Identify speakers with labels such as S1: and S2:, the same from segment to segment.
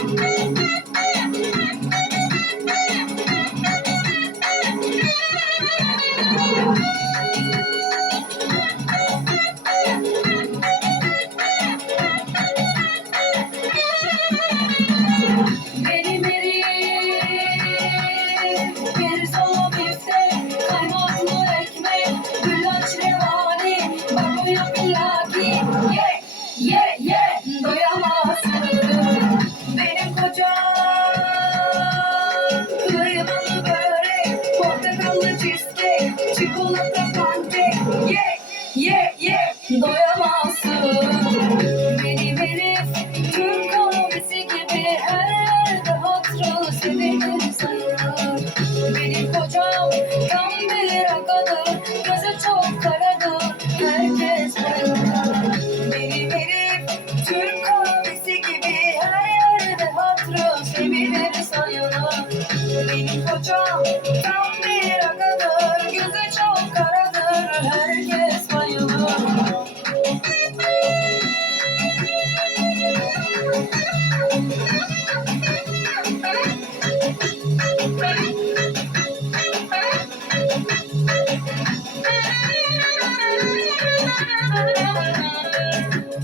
S1: Benim doyamazsın. Benim herif Türk kahvesi gibi her yerde hatırı sevilir sayılır. Benim kocam tam bir akadır, gözü çok karadır, herkes bayılır. Benim herif Türk kahvesi gibi her yerde hatırı sevilir sayılır. Benim kocam tam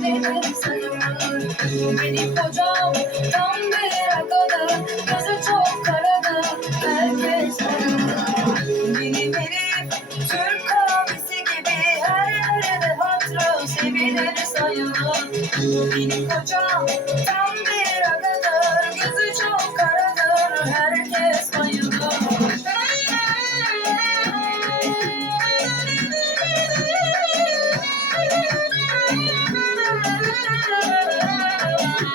S1: sevilir sayılır. Benim kocam tam bir akadır, gözü çok karadır, herkes tanır. Benim herif Türk kahvesi gibi her yerde hatıra sevilir sayılır. Benim kocam tam